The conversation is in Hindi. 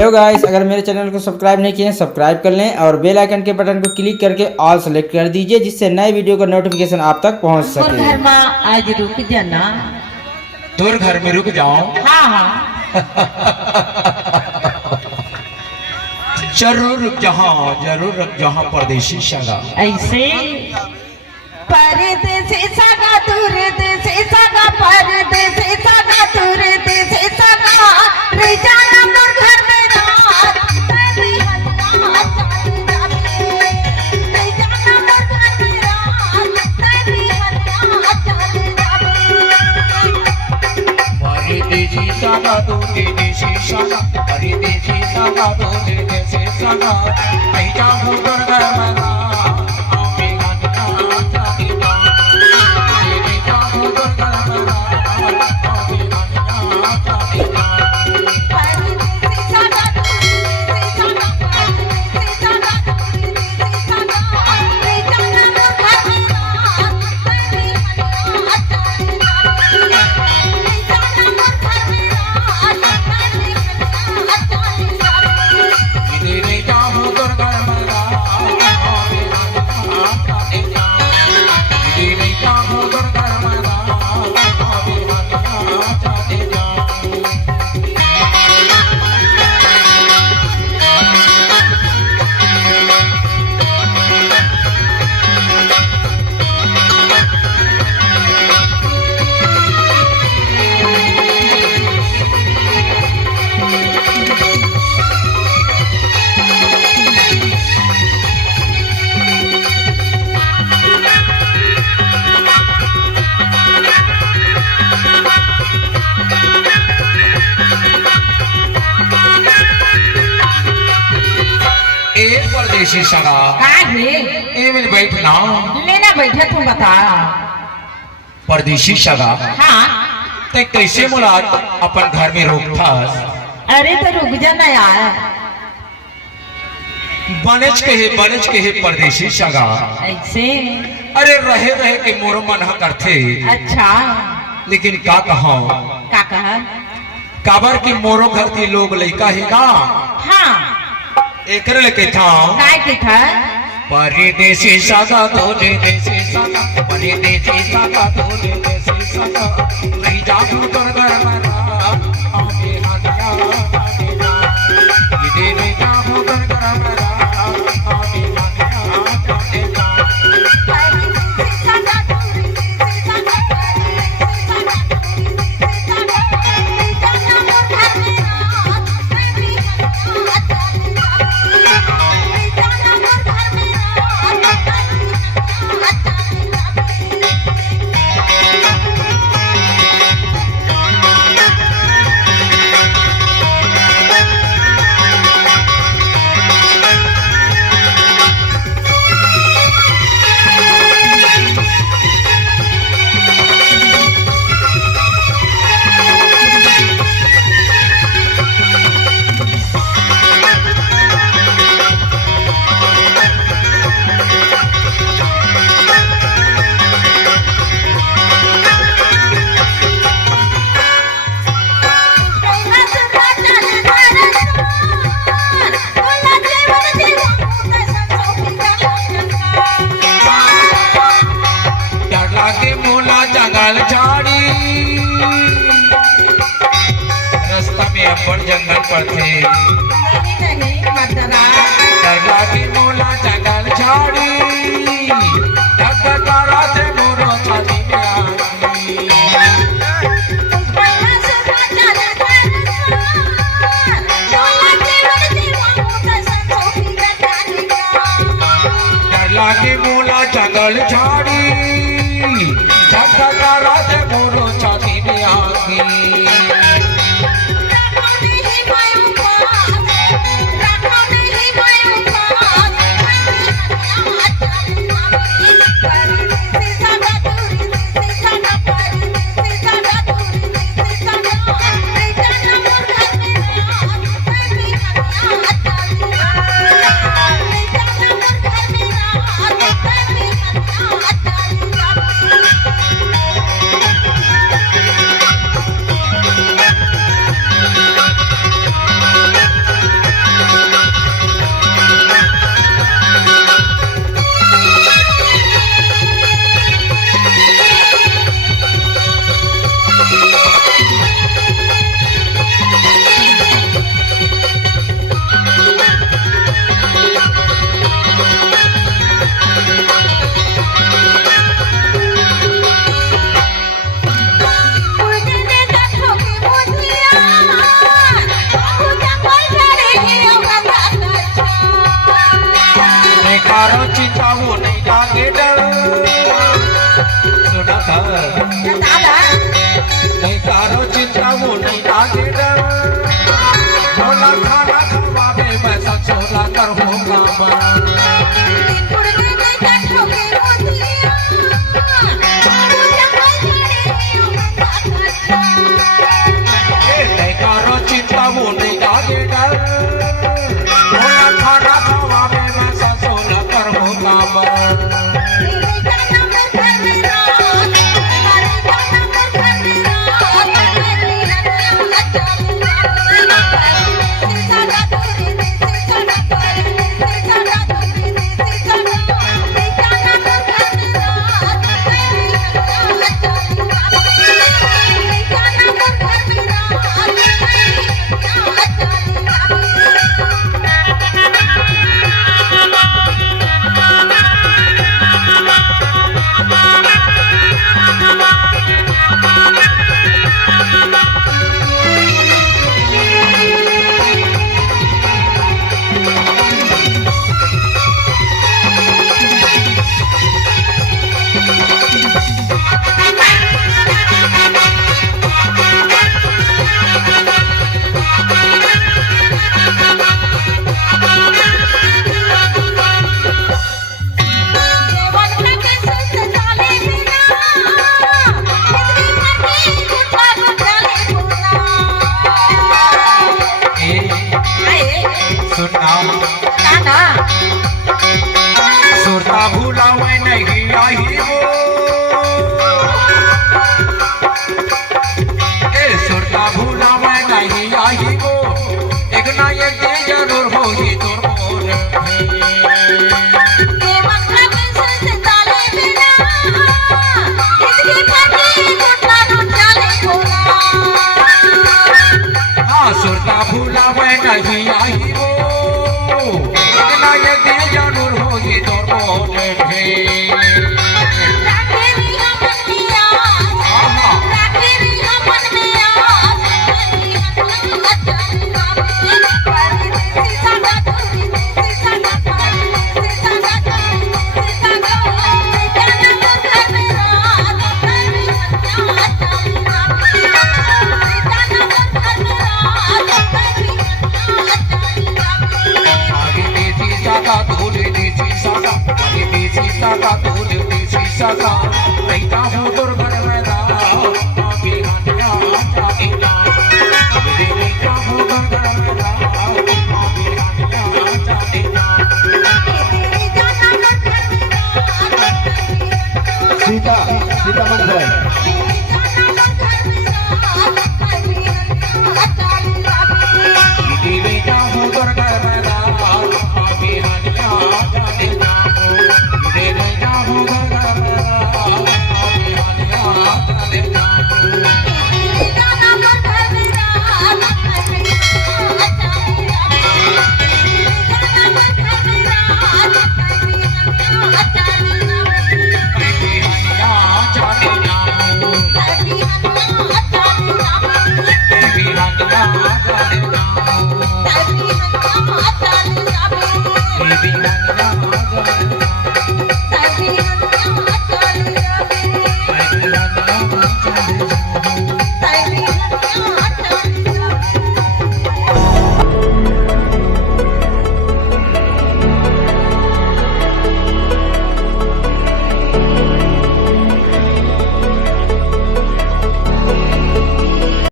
हेलो गाइस, अगर मेरे चैनल को सब्सक्राइब नहीं किए हैं सब्सक्राइब कर लें और बेल आइकन के बटन को क्लिक करके ऑल सेलेक्ट कर दीजिए, जिससे नए वीडियो का नोटिफिकेशन आप तक पहुंच सके। घर में आज रुक जाना, दूर घर में रुक जाओ। हाँ हाँ जरूर रुक जहाँ परदेशी सगा। ऐसे परदेसी सगा दूर देसी सगा परदेसी सगा दूर देसी सगा रे जाना मोर घर में रात तेरी हल्ला चल जाती रे जाना मोर घर में रात तेरी हल्ला चल जाती। परदेसी सगा दूर देसी सगा परदेसी सगा दूर देसी सगा मैं जाऊँ दूर घर में परदेसी सगा ए में बैठना लेना बैठे तुम बता। परदेसी सगा हाँ ते कैसे मोला अपन घर में रोकथा। अरे तो रुक जाना यार। बनच के परदेसी सगा ऐसे अरे रहे रहे के मोर मन करथे। अच्छा लेकिन का कहा का कहा काबर की मोरो घर के लोग लइका है ना। हाँ एकरे लेके था काय के था परदेसी सगा तो देसी सगा परदेसी सगा तो देसी सगा नहीं जाऊं तोर घर में आमे हदिया हदिया ये दे जाऊं तोर घर में आमे हदिया हदिया। रास्ता में अपन जंगल पर थे डरला की मोला जंगल झाड़ी डककारा थे मोरो छाती में आगी। डरला की मोला जंगल झाड़ी डककारा थे मोरो छाती में आगी। खाना खवावे मैं ससुरा कर होगा नहीं करो चिंता वो नहीं आगे डर मोला खाना खवावे मैं ससुरा कर होगा सुरता भूला मैं नहीं आई वो सुरता भूला मैं नहीं आई वो एक ना एक दिन जरूर होगी तोर मोर हाँ सुरता भूला मैं नहीं आई वो एक ना एक दिन जरूर होगी तोर मोर सीता मन Thank you.